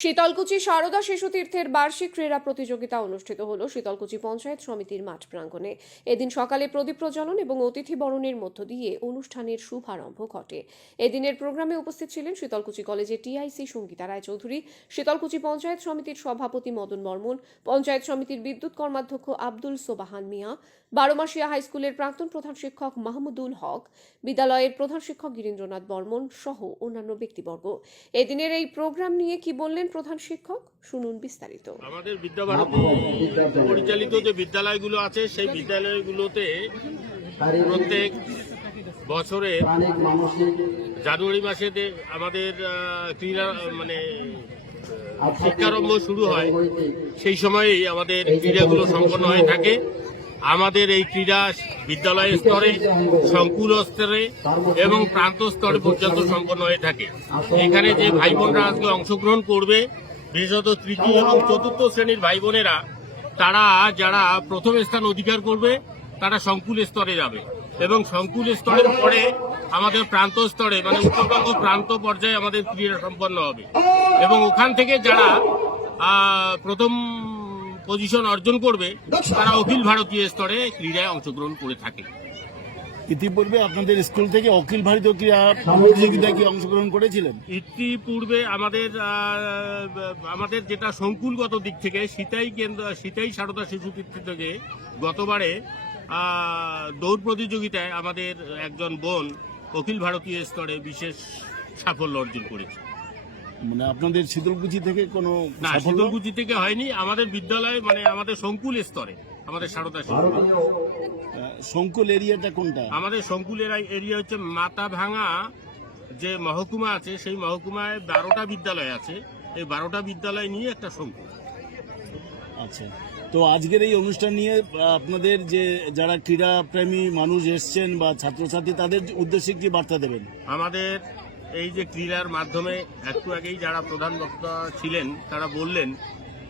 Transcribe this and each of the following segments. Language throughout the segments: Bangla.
শীতলকুচি সারদা শিশু তীর্থের বার্ষিক ক্রীড়া প্রতিযোগিতা অনুষ্ঠিত হল শীতলকুচি পঞ্চায়েত সমিতির মাঠ প্রাঙ্গণে। এদিন সকালে প্রদীপ প্রজ্বলন এবং অতিথি বরণের মধ্য দিয়ে অনুষ্ঠানের শুভারম্ভ ঘটে। এদিনের প্রোগ্রামে উপস্থিত ছিলেন শীতলকুচি কলেজের টিআইসি সঙ্গীতা রায়চৌধুরী, শীতলকুচি পঞ্চায়েত সমিতির সভাপতি মদন বর্মন পঞ্চায়েত সমিতির বিদ্যুৎ কর্মাধ্যক্ষ আব্দুল সোবাহান মিয়া, বারোমাসিয়া হাইস্কুলের প্রাক্তন প্রধান শিক্ষক মাহমুদুল হক, বিদ্যালয়ের প্রধান শিক্ষক গিরীন্দ্রনাথ বর্মন সহ অন্যান্য ব্যক্তিবর্গ। এদিনের এই প্রোগ্রাম নিয়ে কি বললেন প্রধান শিক্ষক শুনুন বিস্তারিত। আমাদের বিদ্যাভারতী পরিচালিত যে বিদ্যালয়গুলো আছে, সেই বিদ্যালয়গুলোতে প্রত্যেক বছরে জানুয়ারি মাসে আমাদের ক্রীড়া মানে শিক্ষারম্ভ শুরু হয়। সেই সময়েই আমাদের ক্রীড়াগুলো সম্পন্ন হয়ে থাকে। আমাদের এই ক্রীড়া বিদ্যালয় স্তরে, সংকুল স্তরে এবং প্রান্ত স্তরে পর্যন্ত সম্পন্ন হয়ে থাকে। এখানে যে ভাই বোনরা আজকে অংশগ্রহণ করবে, বিশেষত তৃতীয় এবং চতুর্থ শ্রেণির ভাই বোনেরা তারা যারা প্রথম স্থান অধিকার করবে, তারা সংকুল স্তরে যাবে। এবং সংকুল স্তরের পরে আমাদের প্রান্ত স্তরে মানে উত্তরবঙ্গ প্রান্ত পর্যায়ে আমাদের ক্রীড়া সম্পন্ন হবে। এবং ওখান থেকে যারা প্রথম পজিশন অর্জন করবে তারা অখিল ভারতীয় স্তরে ক্রীড়ায় অংশগ্রহণ করে থাকে। ইতিপূর্বে আপনাদের স্কুল থেকে অখিল ভারতীয় ক্রীড়া প্রতিযোগিতায় কি অংশগ্রহণ করেছিলেন? ইতিপূর্বে আমাদের আমাদের যেটা সংকুলগত দিক থেকে সীতাই কেন্দ্র সীতাই সারদা শিশু থেকে গতবারে দৌড় প্রতিযোগিতায় আমাদের একজন বোন অখিল ভারতীয় স্তরে বিশেষ সাফল্য অর্জন করেছে। মানে আপনাদের শীতলকুচি থেকে কোনো না শীতলকুচি থেকে হয়নি আমাদের বিদ্যালয় মানে আমাদের সংকুল স্তরে আমাদের সারদা। সংকুল এরিয়াটা কোনটা? আমাদের সংকুলের এরিয়া হচ্ছে মাথা ভাঙা যে মহকুমা আছে সেই মহকুমায় বারোটা বিদ্যালয় আছে। এই বারোটা বিদ্যালয় নিয়ে একটা সংকুল। আচ্ছা। তো আজকের এই অনুষ্ঠান নিয়ে আপনাদের যে যারা ক্রীড়া প্রেমী মানুষ এসছেন বা ছাত্রছাত্রী তাদের উদ্দেশ্যে কি বার্তা দেবেন। আমাদের এই যে ক্রীড়ার মাধ্যমে একটু আগেই যারা প্রধান বক্তা ছিলেন তারা বললেন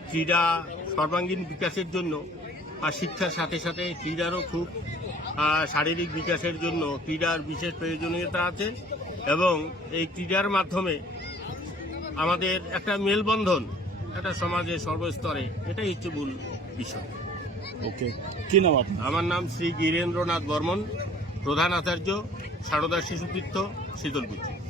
ক্রীড়া সর্বাঙ্গীন বিকাশের জন্য আর শিক্ষার সাথে সাথে ক্রীড়ারও খুব শারীরিক বিকাশের জন্য ক্রীড়ার বিশেষ প্রয়োজনীয়তা আছে এবং এই ক্রীড়ার মাধ্যমে আমাদের একটা মেলবন্ধন একটা সমাজে সর্বস্তরে এটাই হচ্ছে মূল বিষয়। ওকে কি নাম আমার নাম শ্রী গিরেন্দ্রনাথ বর্মন প্রধান আচার্য সারদা শিশুতীর্থ শীতলকুচি